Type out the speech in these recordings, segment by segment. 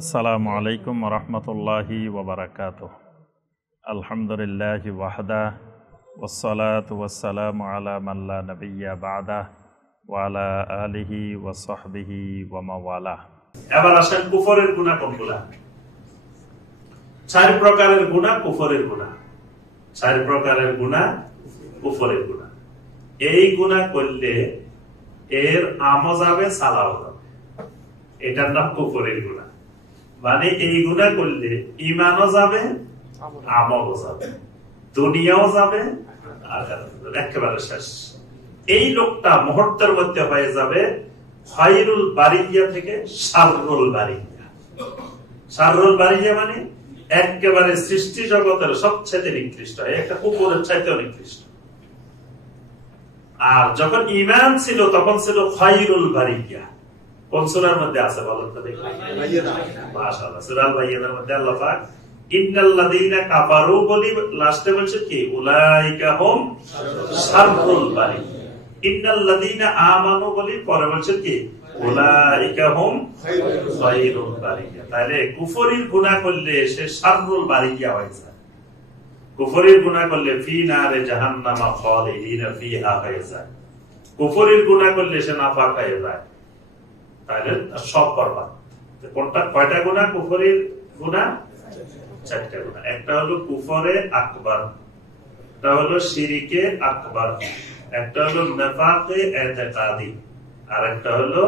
আসসালামু আলাইকুম রহমতুল্লাহি ওবরাকাতুহ। আলহামদুলিল্লাহি ওয়াহদা ওয়াসসালাতু ওয়াসসালামু আলা মান লা নাবিয়্যা বা'দা ওয়া আলা আলিহি ওয়া সাহবিহি ওয়া মাওয়ালা। এবার আসেন কুফরের গুনাহ কোনগুলা? চার প্রকারের গুনাহ কুফরের গুনাহ। চার প্রকারের গুনাহ কুফরের গুনাহ। এই গুনাহ করলে এর আমও যাবে সালাও যাবে, এটার নাম কুফরের গুনাহ। মানে এই গুনাহ করলে ঈমানও যাবে আমলও যাবে, দুনিয়াও যাবে আখিরাতও একেবারে শেষ। এই লোকটা মুহূর্তের মধ্যে হয়ে যাবে খায়রুল বারিয়া থেকে শাররুল বারিয়া। শাররুল বারিয়া মানে একেবারে সৃষ্টি জগতের সবচেয়ে নিকৃষ্ট, একটা কুকুরের চাইতে নিকৃষ্ট। আর যখন ঈমান ছিল তখন ছিল খায়রুল বারিয়া। কোন সূরার মধ্যে আছে বলেন তো দেখি? মাশাআল্লাহ, সূরা আল বাইয়িনার মধ্যে আল্লাহ পাক ইন্নাল্লাযীনা কাফারু বলি লাস্টে বলছে কি উলাইকা হুম শাররুল বারিয়া। ইন্নাল্লাযীনা আমানু বলি পরে বলছে কি উলাইকা হুম খায়রুল বারিয়া। তাহলে কুফরির গুনাহ করলে সে শাররুল বারিয়া হয়ে যায়। কুফরির গুনাহ করলে ফি নারে জাহান্নামা খালিদিনা ফিহা হয়ে যায়। কুফরির গুনাহ করলে সে নাফাক হয়ে যায়। তাহলে সব বরবাদ। কোনটা কয়টা গুনাহ কুফরির গুনাহ? চারটা গুনাহ। একটা হলো কুফরে আকবার, একটা হলো শিরকে আকবার, একটা হলো নিফাকে ইতিকাদি, আর একটা হলো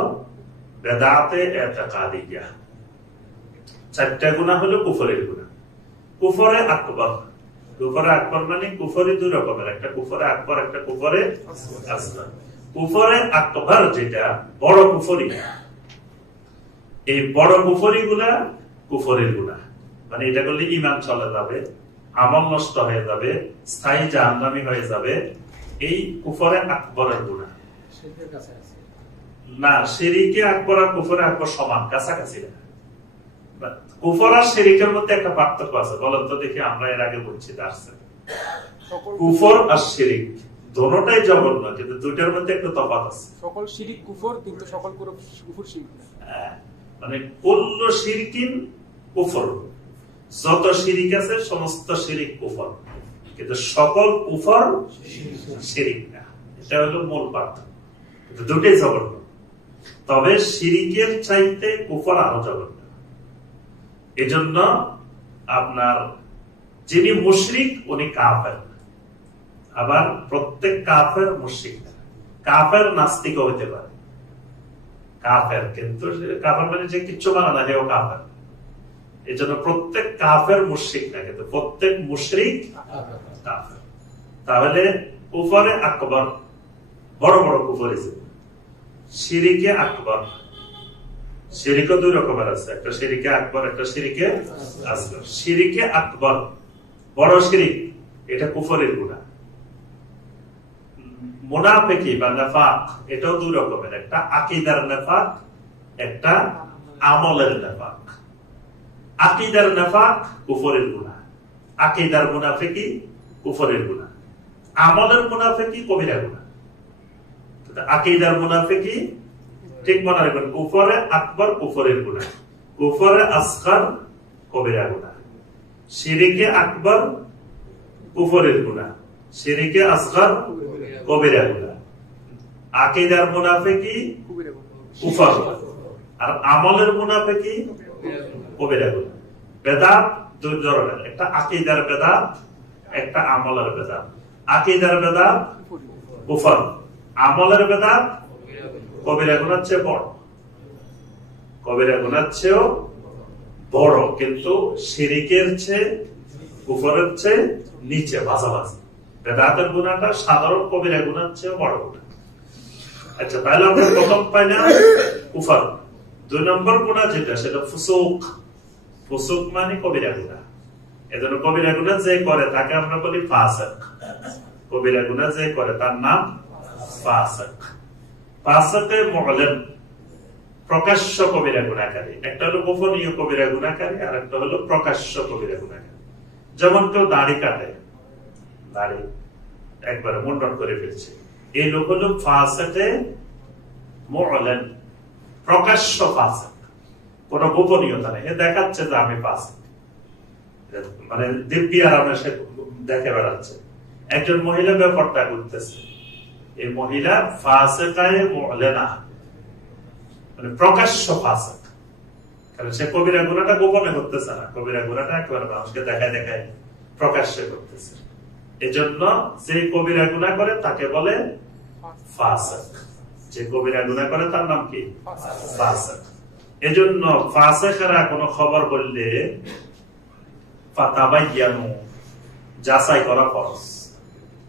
বিদআতে ইতিকাদিয়া। চারটা গুনাহ হলো কুফরের গুনাহ। কুফরে আকবার, কুফরে আকবার মানে কুফরি দুই রকমের, একটা কুফরে আকবার, একটা কুফরে আসগর। কুফরে আকবার যেটা বড় কুফরি, এই বড় কুফরি গুলা কুফরের গুনাহ। মানে এটা করলে ঈমান চলে যাবে, আমল নষ্ট হয়ে যাবে, স্থায়ী জাহান্নামী হয়ে যাবে। এই কুফরে আকবরের গুনাহ না। শিরকে আকবর আর কুফরে আকবর সমান, কাছাকাছি না। কুফর আর শিরকের মধ্যে একটা পার্থক্য আছে, বলেন তো দেখি। আমরা এর আগে বলছি দার্সে, কুফর আর শিরক দুটোটাই জঘন্য, কিন্তু দুইটার মধ্যে একটা তফাৎ আছে। সকল শিরক কুফর, কিন্তু সকল কুফর শিরক না। মানে কুল্লু শিরকিন কুফর, যত শিরক আছে সমস্ত শিরক কুফর, কিন্তু সকল কুফর শিরক না। এটা হলো মূল পার্থক্য, কিন্তু দুটোই জঘন্য। তবে শিরকের চাইতে কুফর আরো জঘন্য। এজন্য আপনার যিনি মুশরিক উনি কাফের, আবার প্রত্যেক কাফের মুশরিক না। কাফের নাস্তিক হইতে পারে, কাফের কিন্তু কাফের মানে যে কিচ্ছু মানে না, হেও কাফের। এই জন্য প্রত্যেক কাফের মুশরিক না, কিন্তু প্রত্যেক মুশরিক কাফের। তাহলে কুফরে আকবর বড় বড় কুফরিজম, শিরকে আকবর। শিরক দুই রকমের আছে, একটা শিরকে আকবর, একটা শিরকে আসগর। শিরকে আকবর বড় শিরক, এটা কুফরের গুনাহ। মুনাফিকি বা নিফাক এটাও দুই রকমের, একটা আকীদার নিফাক, একটা আমলের নিফাক। আকীদার নিফাক কুফরের গুনাহ, আকীদার মুনাফিকি কুফরের গুনাহ, আমলের মুনাফিকি কবিরা গুনাহ। আকীদার মুনাফিকি ঠিক মনে রাখবেন, কুফরে আকবর কুফরের গুনাহ, কুফরে আসগর কবিরা গুনাহ, শিরকে আকবর কুফরের গুনাহ, শিরকে আসগর কবিরা গুনাহ। আকীদার মুনাফিকি কুফর, আর আমলের মুনাফিকি কবিরা গুনাহ। বেদাত দুই ধরনের, একটা আকীদার বেদাত, একটা আমলের বেদাত। আকীদার বেদাত কুফর, আমলের বেদাত কবিরা গুনার চেয়ে বড়, কবিরা গুনার চেয়েও বড়, কিন্তু শিরকের চেয়ে কুফরের চেয়ে নিচে ভাজাভাজি। বেদাতের গুনাহটা সাধারণ কবিরা গুনার চেয়ে বড় গুনাহ। আচ্ছা, তাহলে আমরা প্রথম পাইলাম কুফর। দুই নম্বর গুনাহ যেটা, সেটা ফুসুক। ফুসুক মানে কবিরা গুনাহ। এজন্য কবিরা গুনাহ যে করে তাকে আমরা বলি ফাসিক। কবিরা গুনাহ যে করে তার নাম ফাসিক। ফাসিকে মু'লিন প্রকাশ্য কবিরা গুনাহকারী। একটা হলো গোপনীয় কবিরা গুনাহকারী, আর একটা হলো প্রকাশ্য কবিরা গুনাহকারী। যেমন কেউ দাড়ি কাটে, দাড়ি একবারে মুন্ডন করে ফেলছে, এই লোক হলো ফাসিকে মু'লিন, প্রকাশ্য ফাসিক। কোন গোপনীয়তা নেই, দেখাচ্ছে যে আমি ফাসিক, মানে দিব্যি আরামে সে দেখে বেড়াচ্ছে। একজন মহিলা ব্যাপারটা করতেছে, এই মহিলা ফাসিকায়ে মু'লিনা, মানে প্রকাশ্য ফাসিক, কারণ সে কবিরা গুনাহটা গোপনে করতেছে না, কবিরা গুনাহটা একেবারে মানুষকে দেখায় দেখায় প্রকাশ্যে করতেছে। এজন্য যে কবিরা গুনাহ করে তাকে বলে ফাসিক, যে কবিরা গুনাহ করে তার নাম কি? ফাসিক। এজন্য ফাসিকরা কোনো খবর বললে ফাতাবায়ানু, যাচাই করা ফরজ।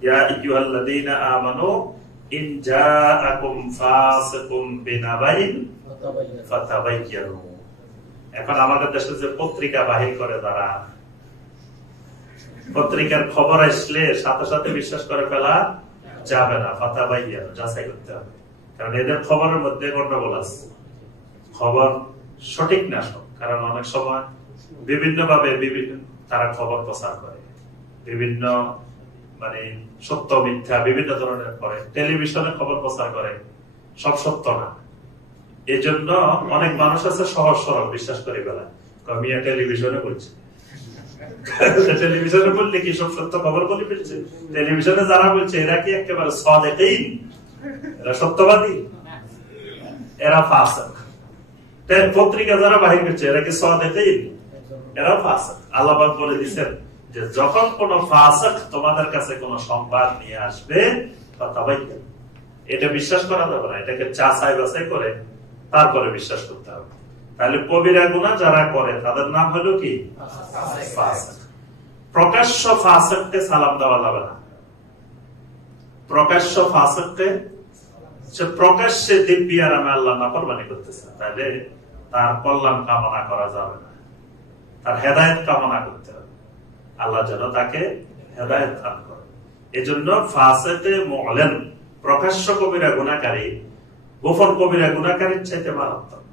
ইয়া আইয়ুহাল্লাযীনা আমানু ইন জাআকুম ফাসিকুম বিনাবাইন ফাতাবায়ানু। এখন আমাদের দেশে যে পত্রিকা বাহির করে তারা, পত্রিকার খবর আসলে সাথে সাথে বিশ্বাস করে ফেলা যাবে না, ফাতাবায়ানু, যাচাই করতে হবে, কারণ এদের খবরের মধ্যে গন্ডগোল আছে, খবর সঠিক না সব। কারণ অনেক সময় বিভিন্ন ভাবে তারা খবর প্রচার করে, বিভিন্ন মানে সত্য মিথ্যা বিভিন্ন ধরনের করে, টেলিভিশনে খবর প্রচার করে, সব সত্য না। এই জন্য অনেক মানুষ আছে সহজ সরল বিশ্বাস করে ফেলায়, মিয়া টেলিভিশনে বলছে, টেলিভিশনে বললে কি সব সত্য খবর বলে ফেলছে? টেলিভিশনে যারা বলছে এরা কি একেবারে সাদিকিন, এরা সত্যবাদী, এরা ফাসিক। পত্রিকা যারা বাহির করছে এরা কি সাদিকিন? এরা ফাসিক। আল্লাহ পাক বলে দিয়েছেন যে যখন কোন ফাসিক তোমাদের কাছে কোন সংবাদ নিয়ে আসবে, ফাতাবায়ান, এটা বিশ্বাস করা যাবে না, এটাকে যাচাই বাছাই করে তারপরে বিশ্বাস করতে হবে। তাহলে কবিরা গুনাহ যারা করে তাদের নাম হলো কি? ফাসিক। প্রকাশ্য ফাসিককে সালাম দেওয়া যাবে না, প্রকাশ্য ফাসিককে, সে প্রকাশ্যে দিব্যি আরামে আল্লাহ নাফরমানি করতেছে, তাহলে তার কল্যাণ কামনা করা যাবে না, তার হেদায়েত কামনা করতে হবে, আল্লাহ যেন তাকে হেদায়েত দান করে। এজন্য ফাসিকে মু'লিন, প্রকাশ্য কবিরা গুনাহকারী গোপন কবিরা গুনাহকারীর চাইতে মারাত্মক।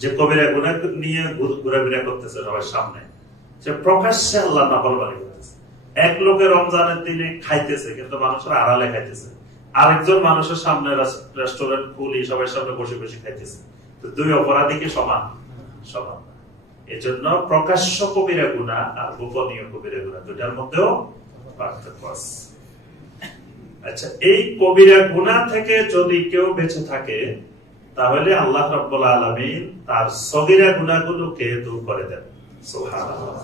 যে কবিরা গুনাহ নিয়ে ঘোরাফেরা করতেছে সবার সামনে, সে প্রকাশ্যে আল্লাহ নাফরমানি করতেছে। এক লোকে রমজানের দিনে খাইতেছে কিন্তু মানুষের আড়ালে খাইতেছে, আরেকজন মানুষের সামনে রেস্টুরেন্ট খুলি সবার সামনে বসে বসে খাইতেছে, তো দুই অপরাধী কি সমান? সমান। এজন্য প্রকাশ্য কবিরা গুনাহ আর গোপনীয় কবিরা গুনাহ দুটার মধ্যেও পার্থক্য আছে। আচ্ছা, এই কবিরা গুনাহ থেকে যদি কেউ বেঁচে থাকে তাহলে আল্লাহ রাব্বুল আলামিন তার সগীরা গুনাহগুলোকে দূর করে দেন। সুবহানাল্লাহ।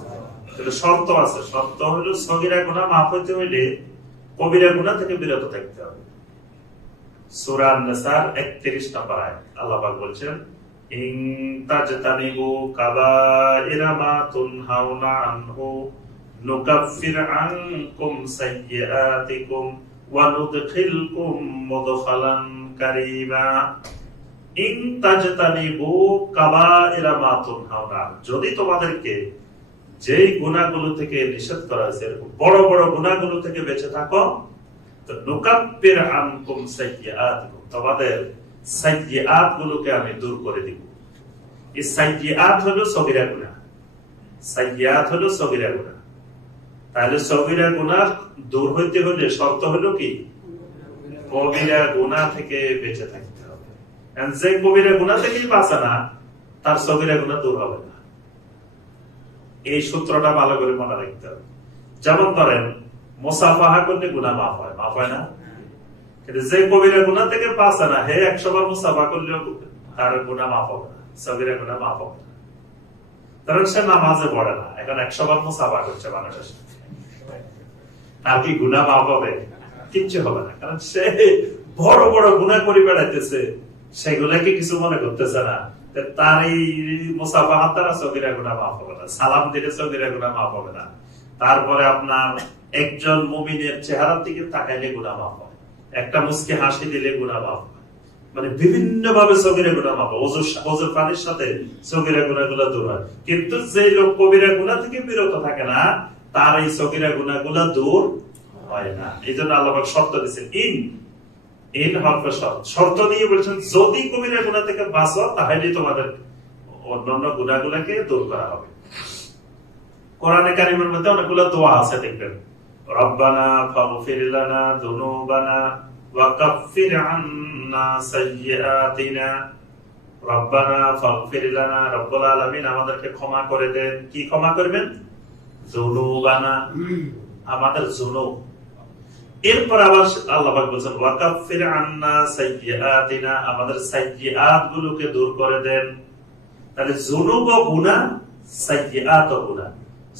কিন্তু শর্ত আছে, শর্ত হলো সগীরা গুনাহ মাফ হতে হইলে কবিরা গুনাহ থেকে বিরত থাকতে হবে। সূরা আন-নিসার 31 নম্বর আয়াত আল্লাহ পাক বলছেন, ইন তাজতানিবু কাবাইরা মা তুনহাউনা আনহু নুকাফির আনকুম সাইয়্যাতিকুম ওয়া নুদখিলকুম মুদখালান কারীমা। ইন তাজতানিবু কাবাইরা মা তুনহাউনা, যদি তোমাদেরকে যেই গুনাহগুলো থেকে নিষেধ করা হয়েছে বড় বড় গুনাহগুলো থেকে বেঁচে থাকো, তো নুকাফির আনকুম সাইয়্যাতিকুম, তোমাদের সাইয়্যাত গুলোকে আমি দূর করে দিব। এই সাইয়্যাত হলো সগীরা গুনাহ, সাইয়্যাত হলো সগীরা গুনাহ। তাহলে সগীরা গুনাহ দূর হইতে হলে শর্ত হলো কি? কবিরা গুনাহ থেকে বেঁচে থাকতে হবে। আর যে কবিরা গুনাহ থেকে বাঁচে না তার সগীরা গুনাহ দূর হবে না। এই সূত্রটা ভালো করে মনে রাখতে হবে। যেমন ধরেন মুসাফাহা করলে গুনাহ মাফ হয়, মাফ হয় না? কিন্তু যে কবিরা গুনাহ থেকে বাঁচে না, হে 100 বার মুসাফা করলেও তার গুনাহ মাফ হবে না, সগীরা গুনাহ মাফ হবে না। কারণ সে নামাজে পড়ে না, এখন 100 বার মুসাফা করছে মানুষের সাথে, তার কি গুনাহ মাফ হবে? কিচ্ছু হবে না, কারণ সে বড় বড় গুনাহ করে বেড়াইতেছে, সেগুলাকে কিছু মনে করতেছে না। তার এই মুসাফাহাত দ্বারা সগীরা গুনাহ মাফ হবে না, সালাম দিলে সগীরা গুনাহ মাফ হবে না। তারপরে আপনার একজন মুমিনের চেহারার দিকে তাকাইলে গুনাহ মাফ হয়, একটা মুস্কি হাসি দিলে গুনাহ মাফ হয়, মানে বিভিন্ন ভাবে সগীরা গুনাহ মাফ হয়। ওযুর পানির সাথে সগীরা গুনাহগুলো দূর হয়। কিন্তু যে লোক কবিরা গুনাহ থেকে বিরত থাকে না, তার এই সগীরা গুনাহগুলো দূর হয় না। এইজন্য আল্লাহ পাক শর্ত দিয়েছেন, ইন হরফে শর্ত, শর্ত দিয়ে বলছেন যদি কবিরা গুনাহ থেকে বাঁচো তাহলে তোমাদের অন্যান্য গুনাহগুলোকে দূর করা হবে। কোরআনে কারীমের মধ্যে অনেকগুলো দোয়া আছে, দেখবেন, রব্বানা ফাগফির লানা যুনুবানা ওয়া কাফির আন্না সাইয়্যাতিনা রব্বানা ফাগফির লানা, রব্বুল আলামিন আমাদেরকে ক্ষমা করে দেন। কি ক্ষমা করবেন? যুনুবানা, আমাদের যুনুব। এরপর আবার আল্লাহ পাক বলেন ওয়াকাফির আন্না সাইয়্যাতিনা, আমাদের সাইয়্যাত গুলোকে দূর করে দেন। তাহলে যুনুব ও গুনাহ, সাইয়্যাত ও গুনাহ।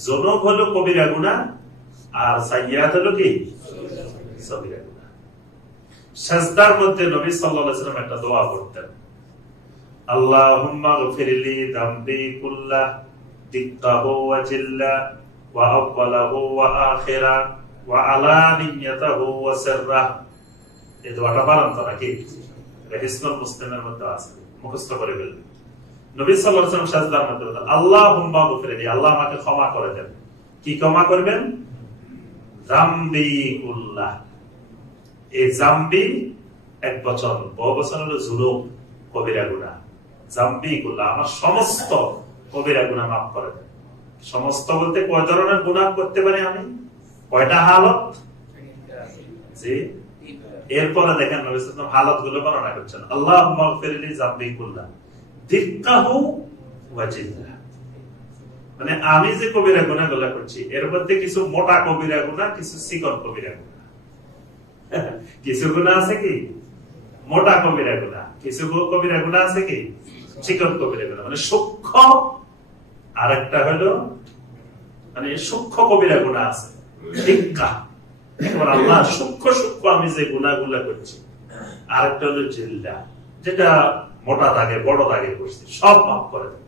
যুনুব হলো কবিরা গুনাহ আর সাইয়্যাত হলো কি? সগীরা গুনাহ। সিজদার মধ্যে নবী সাল্লাল্লাহু আলাইহি ওয়াসাল্লাম একটা দোয়া করতেন, আল্লাহুম্মা গফিরলি যামবি কুল্লাহ দিক্কাহু ওয়া জিল্লা ওয়া আওয়ালাহু ওয়া আখিরা ওয়া আলানিয়াতাহু ওয়া সিররাহ। এই দোয়াটা পারেন তো নাকি? হিসনুল মুসলিমের মধ্যে আছে, মুখস্থ করে ফেলবেন। নবী সাল্লাল্লাহু আলাইহি ওয়াসাল্লাম সিজদার মধ্যে বলেন আল্লাহুম্মা গফিরলি, আল্লাহ আমাকে ক্ষমা করে দেন। কি ক্ষমা করবেন? যামবি কুল্লাহ। এই যামবি এক বচন, বহু বচন হলো যুনুব, কবিরা গুনাহ। যামবি কুল্লাহ, আমার সমস্ত কবিরা গুনাহ মাফ করে দেন। সমস্ত বলতে কয় ধরনের গুনাহ করতে পারি আমি? কয়টা হালত? জি, এরপরে দেখেন নবী সাল্লাল্লাহু আলাইহি ওয়াসাল্লাম হালত গুলো বর্ণনা করছেন। আল্লাহুম্মা গফিরলি যামবি কুল্লাহ দিক্কাহু ওয়া জিল্লা। মানে আমি যে কবিরা গুনাহগুলো করছি এর মধ্যে কিছু মোটা কবিরা গুনাহ, কিছু চিকন কবিরা গুনাহ। কিছু গুনাহ আছে কি মোটা কবিরা গুনাহ, কিছু কবিরা গুনাহ আছে কি চিকন কবিরা গুনাহ। মানে সূক্ষ্ম আর একটা হলো মানে সূক্ষ্ম কবিরা গুনাহ আছে। দিক্কা, এবার আল্লাহ সূক্ষ্ম সূক্ষ্ম আমি যে গুনাহগুলো করছি। আর একটা হলো জিল্লা, যেটা মোটা দাগে বড় দাগে করছি, সব মাফ করে দেন।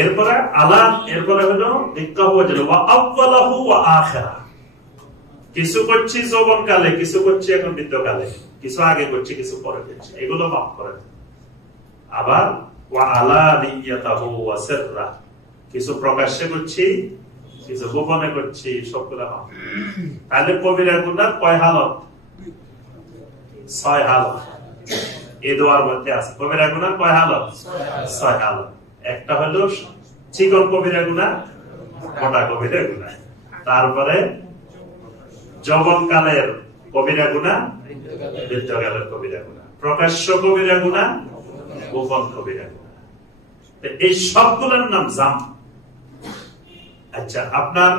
এরপরে আলাম, এরপরে হলো দিক্কা ওয়া জিল্লা ওয়া আওয়ালাহু ওয়া আখিরা। কিছু করছি যৌবন কালে, কিছু করছি এখন বৃদ্ধকালে, কিছু আগে করছি, কিছু পরে করছি, এগুলো মাফ করে দেন। আবার ওয়া আলানিয়াতাহু ওয়া সিররা, কিছু প্রকাশ্যে করছি, কিছু গোপনে করছি, সবগুলা মাফ। তাহলে কবিরা গুনাহ কয় হালত? 6 হালত এই দোয়ার মধ্যে আছে। কবিরা গুনাহ কয় হালত? 6 হালত। একটা হলো চিকন কবিরা গুনাহ, মোটা কবিরা গুনাহ। তারপরে যৌবনকালের কবিরা গুনাহ, বৃদ্ধকালের কবিরা গুনাহ, প্রকাশ্য কবিরা গুনাহ, গোপন কবিরা গুনাহ। এই সবগুলোর নাম যাম। আচ্ছা, আপনার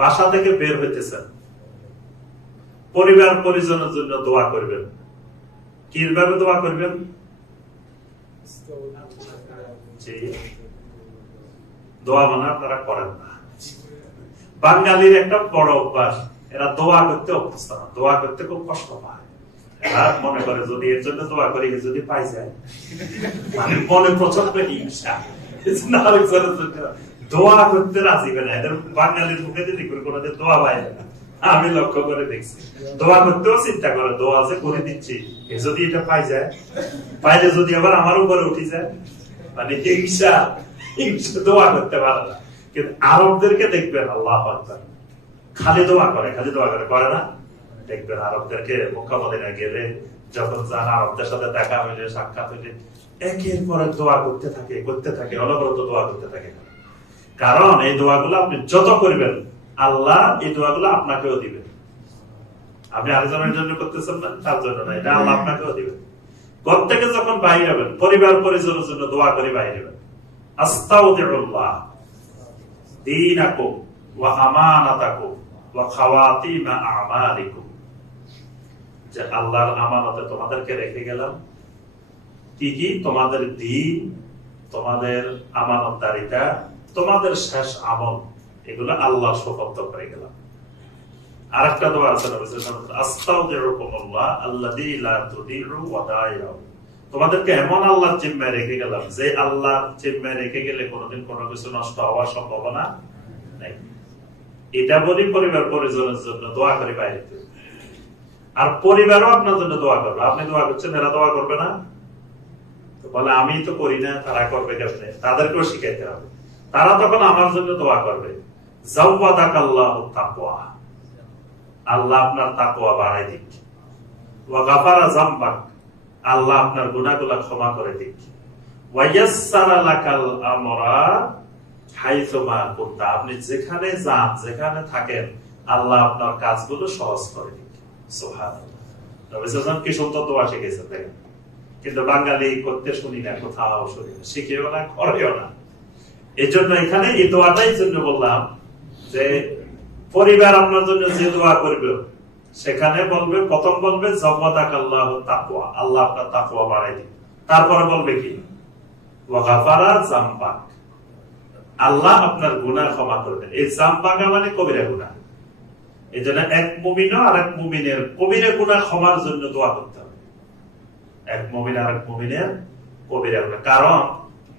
বাসা থেকে বের হইতেছেন, পরিবার পরিজনের জন্য দোয়া করবেন। কিভাবে দোয়া করবেন? দোয়া মানে আপনারা করেন না। বাঙালির একটা বড় অভ্যাস, এরা দোয়া করতে অভ্যস্ত না, দোয়া করতে খুব কষ্ট পায়। এরা মনে করে যদি এর জন্য দোয়া করি যদি পাই যায়, মানে মনে প্রচন্ড হিংসা, দোয়া করতে রাজি না। এদের বাঙালির মুখে যদি কোনোদিন দোয়া পায় না, আমি লক্ষ্য করে দেখছি। দোয়া করতেও চিন্তা করে, দোয়া যে করে দিচ্ছি যদি এটা পাই যায়, পাইলে যদি আবার আমার উপরে উঠে যায়, মানে হিংসা, হিংসা দোয়া করতে পারে না। কিন্তু আরবদেরকে দেখবেন আল্লাহু আকবার, খালি দোয়া করে, খালি দোয়া করে, করে না? দেখবেন আরবদেরকে মক্কা মদিনা গেলে যখন যান, আরবদের সাথে দেখা হইলে, সাক্ষাৎ হইলে একের পর এক দোয়া করতে থাকে, অনবরত দোয়া করতে থাকে। কারণ এই দোয়াগুলো আপনি যত করবেন আল্লাহ এই দোয়াগুলো আপনাকেও দিবেন। আপনি আরেকজনের জন্য করতেছেন না, তার জন্য না, এটা আল্লাহ আপনাকেও দিবেন। ঘর থেকে যখন বাইরে হবেন, পরিবার পরিজনের জন্য দোয়া করে বাইরে হবেন। আস্তাউদিউল্লাহ দীনাকুম ওয়া আমানাতাকুম ওয়া খাওয়াতিমা আমালিকুম। যে আল্লাহর আমানতে তোমাদেরকে রেখে গেলাম। কি কি? তোমাদের দ্বীন, তোমাদের আমানতদারিতা, তোমাদের শেষ আমল, এগুলো আল্লাহ সুপর্দ করে গেলাম। আরেকটা দোয়া আছে, আস্তাউদিউকুমুল্লাহ আল্লাযী লা তুদিউ ওয়াদাইয়াহু। তোমাদেরকে এমন আল্লাহর জিম্মায় রেখে গেলাম, যে আল্লাহর জিম্মায় রেখে গেলে কোনোদিন কোনো কিছু নষ্ট হওয়ার সম্ভাবনা নেই। এটা বলি পরিবার পরিজনের জন্য দোয়া করে বাইরে। আর পরিবারও আপনার জন্য দোয়া করবে। আপনি দোয়া করছেন, এরা দোয়া করবে না? বলে আমি তো করি না, তারা করবে কেমনে? তাদেরকেও শিখাইতে হবে। তারা তখন আমার জন্য দোয়া করবে। যাওয়াদাকাল্লাহু তাকওয়া, আল্লাহ আপনার তাকওয়া বাড়াই দিক। ওয়া গাফারা যামবাক, আল্লাহ আপনার গুনাহগুলো ক্ষমা করে দিক। ওয়া ইয়াসসারা লাকাল আমরা হাইসুমা কুনতা, আপনি যেখানে যান, যেখানে থাকেন, আল্লাহ আপনার কাজগুলো সহজ করে দিক। সুবহানাল্লাহ। নবী সাল্লাল্লাহু আলাইহি ওয়াসাল্লাম কি সুন্দর দোয়া শিখিয়েছেন দেখেন। কিন্তু বাঙালি করতে শুনি না, কোথাও শুনি না, শিখেও না, করেও না। এই জন্য এখানে এই দোয়াটাই জন্য বললাম যে পরিবার আপনার জন্য যে দোয়া করবে সেখানে বলবে, প্রথম বলবে জব্বাদাক আল্লাহু তাকওয়া, আল্লাহ আপনার তাকওয়া বাড়াই দিন। তারপরে বলবে কি ওয়া গাফারা যামবাক, আল্লাহ আপনার গুনাহ ক্ষমা করবেন। এই যামবাক মানে কবিরা গুনাহ। এই জন্য এক মুমিন আর এক মুমিনের কবিরা গুনাহ ক্ষমার জন্য দোয়া করতে হবে। এক মুমিন আর এক মুমিনের কবিরা গুনাহ, কারণ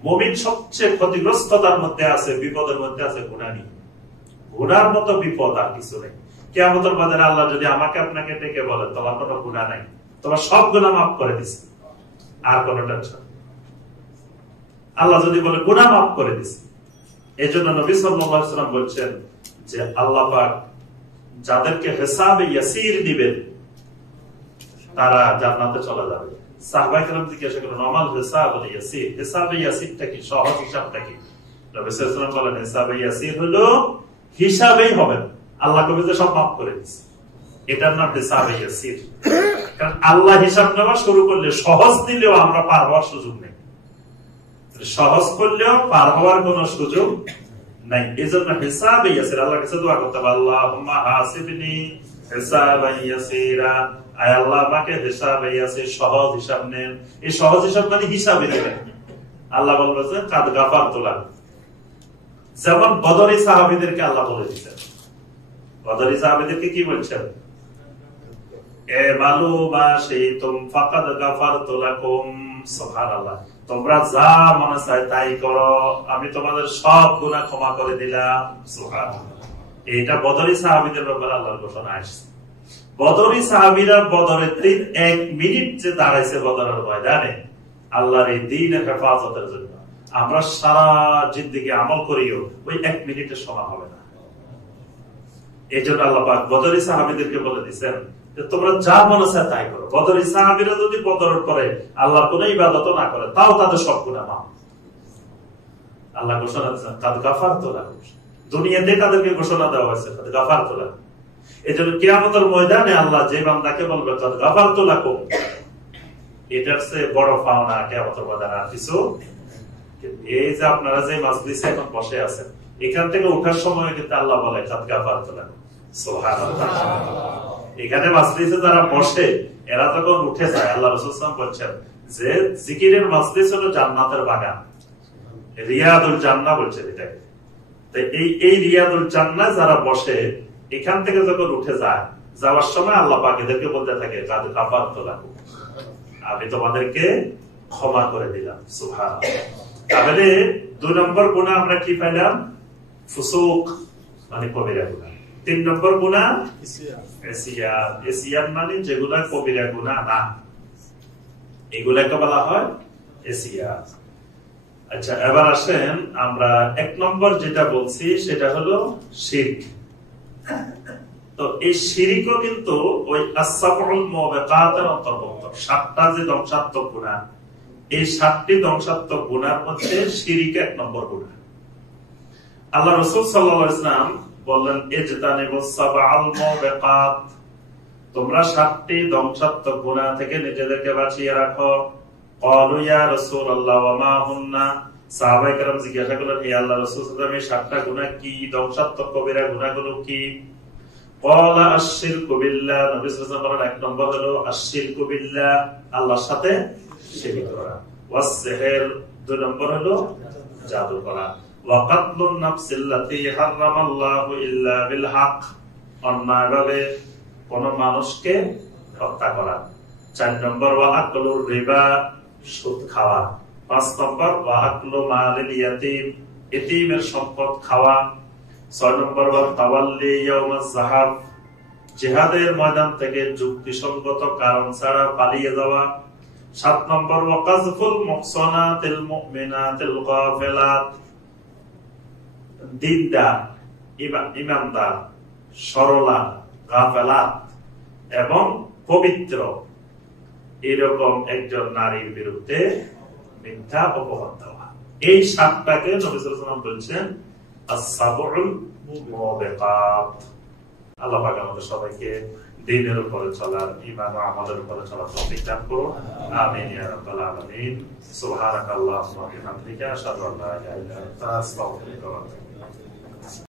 মুমিন সবচেয়ে ক্ষতিগ্রস্ততার মধ্যে আছে, বিপদের মধ্যে আছে গুনাহ নিয়ে। গুনার মতো বিপদ আর কিছু নেই। কিয়ামতের বাজারে আল্লাহ যদি আমাকে আপনাকে ডেকে বলে তোমার কোনো গুনাহ নাই, তোমার সব গুনাহ মাফ করে দিছে, আর কোনো টেনশন। আল্লাহ যদি বলে গুনাহ মাফ করে দিছে, এই জন্য নবী সাল্লাল্লাহু আলাইহি ওয়াসাল্লাম বলছেন যে আল্লাহ পাক যাদেরকে হিসাবে ইয়াসির দিবেন তারা জান্নাতে চলে যাবে। সাহাবায়ে কেরাম জিজ্ঞাসা করলেন আমাল হিসাব ইয়াসির, হিসাবে ইয়াসিরটা কি, সহজ হিসাবটা কি? নবী সাল্লাল্লাহু আলাইহি ওয়াসাল্লাম বলেন হিসাবে ইয়াসির হলো হিসাবেই হবে, আল্লাহ কবে যে সব মাফ করে দিচ্ছে, এটার নাম হিসাবে ইয়াসির। কারণ আল্লাহ হিসাব নেওয়া শুরু করলে সহজ দিলেও আমরা পার হওয়ার সুযোগ নেই, সহজ করলেও পার হওয়ার কোন সুযোগ নাই। এই জন্য হিসাবে ইয়াসির, আল্লাহর কাছে দোয়া করতে হবে আল্লাহুম্মা হাসিবনি হিসাবান ইয়াসিরা, আয় আল্লাহ আমাকে হিসাবে ইয়াসির সহজ হিসাব নেন। এই সহজ হিসাব মানে হিসাবে নেবেন। আল্লাহ বলছেন কাদ গাফারতু লাক, যেমন বদরি সাহাবীদেরকে আল্লাহ বলে দিয়েছেন। বদরি সাহাবীদেরকে কি বলছেন? এ মালু মা শাইতুম ফাকাদ গাফারতু লাকুম, সুবহানাল্লাহ, তোমরা যা মনে চায় তাই করো, আমি তোমাদের সব গুনাহ ক্ষমা করে দিলাম, সুবহানাল্লাহ। এটা বদরি সাহাবীদের ব্যাপারে আল্লাহর ঘোষণা আসছে। বদরি সাহাবীরা বদরের দিন 1 মিনিট যে দাঁড়াইছে বদরের ময়দানে আল্লাহর এই দ্বীনের হেফাজতের জন্য, আমরা সারা জিন্দেগি আমল করিও ওই 1 মিনিটের সমান হবে না। এই জন্য আল্লাহ পাক বদরি সাহাবীদেরকে বলে দিয়েছেন যে তোমরা যা মনে চায় তাই করো। বদরি সাহাবীরা যদি বদর করে আল্লাহ কোন ইবাদত না করে তাও তাদের সব গুনাহ মাফ। আল্লাহ ঘোষণা দিয়েছেন কাদ গাফারতু লাকুম, দুনিয়াতে তাদেরকে ঘোষণা দেওয়া হয়েছে কাদ গাফারতু লাকুম। এই জন্য কিয়ামতের ময়দানে আল্লাহ যে বান্দাকে বলবে কাদ গাফারতু লাকুম, এটার চেয়ে বড় পাওনা কিয়ামতের ময়দানে আর কিছু। এই যে আপনারা যে মাজলিসে এখন বসে আছেন, এখান থেকে ওঠার সময় কিন্তু আল্লাহ বলে কাদ গাফারতু লাকুম, সুবহানাল্লাহ। এখানে মাজলিসে যারা বসে এরা যখন উঠে যায়, আল্লাহ রাসূল সাল্লাল্লাহু আলাইহি ওয়াসাল্লাম বলছেন যে জিকিরের মাজলিস হলো জান্নাতের বাগান, রিয়াদুল জান্নাহ বলছে এটাকে। তো এই রিয়াদুল জান্নাহ যারা বসে এখান থেকে যখন উঠে যায়, যাওয়ার সময় আল্লাহ পাক এদেরকে বলতে থাকে কাদ গাফারতু লাকুম, আমি তোমাদেরকে ক্ষমা করে দিলাম, সুবহানাল্লাহ। তাহলে 2 নম্বর গুনাহ আমরা কি পেলাম? ফুসুক মানে কবিরা গুনাহ। 3 নম্বর গুনাহ ইসিয়ান। ইসিয়ান মানে যেগুলা কবিরা গুনাহ না, এগুলাকে বলা হয় ইসিয়ান। আচ্ছা, এবার আসেন আমরা 1 নম্বর যেটা বলছি সেটা হলো শিরক। তো এই শিরকও কিন্তু ওই আসসাবউল মুবিকাতের অন্তর্ভুক্ত। 7টা যে ধ্বংসাত্মক গুনাহ, এই 7টি ধ্বংসাত্মক গুনাহর মধ্যে শিরক 1 নম্বর গুনাহ। আল্লাহ রাসূল সাল্লাল্লাহু আলাইহি ওয়াসাল্লাম বললেন ইজতানিবুস সাবআল মুবিকাত, তোমরা 7টি ধ্বংসাত্মক গুনাহ থেকে নিজেদেরকে বাঁচিয়ে রাখো। ক্বালু ইয়া রাসূলুল্লাহ ওয়া মা হুন্না, সাহাবায়ে কেরাম জিজ্ঞাসা করলেন হে আল্লাহর রাসূল সাল্লাল্লাহু আলাইহি ওয়াসাল্লাম, এই 7টা গুনাহ কি, ধ্বংসাত্মক কবিরা গুনাহগুলো কি? ক্বালা আশ-শিরকু বিল্লাহ, নবী সাল্লাল্লাহু আলাইহি ওয়াসাল্লাম বলেন 1 নম্বর হলো আশ-শিরকু বিল্লাহ, আল্লাহর সাথে শিরক করা। ওয়াস-সিহর, 2 নম্বর হলো জাদু করা। ওয়া কাতলুন নাফসিল্লাতী হারামাল্লাহু ইল্লা বিল হক, অন্যায়ভাবে কোন মানুষকে হত্যা করা। 4 নম্বর ওয়া আকলুর রিবা, সুদ খাওয়া। 5 নম্বর ওয়া আকলু মালিল ইয়াতীম, এতিমের সম্পদ খাওয়া। 6 নম্বর ওয়া তাওয়াল্লি ইয়াউমাজ যাহাব, জিহাদের ময়দান থেকে যুক্তিসঙ্গত কারণ ছাড়া পালিয়ে যাওয়া। 7 নম্বর ওয়া কাযফুল মুহসানাতিল মুমিনাতিল গাফিলাত, দিনদার, ইমানদার, সরলা, গাফিলাত এবং পবিত্র এরকম একজন নারীর বিরুদ্ধে মিথ্যা অপবাদ দেওয়া। এই 7টাকে নবী সাল্লাল্লাহু আলাইহি ওয়াসাল্লাম বলছেন আস-সাবউল মুবিকাত। আল্লাহ পাক আমাদের সবাইকে দ্বীনের উপরে চলার, ঈমান ও আমলের উপরে চলার তৌফিক দান করুন। আমিন ইয়া রাব্বাল আলামিন। সুবহানাকাল্লাহুম্মা ওয়া বিহামদিকা আশহাদু আল্লা ইলাহা ইল্লা আনতা আস্তাগফিরুকা ওয়া আতুবু ইলাইক।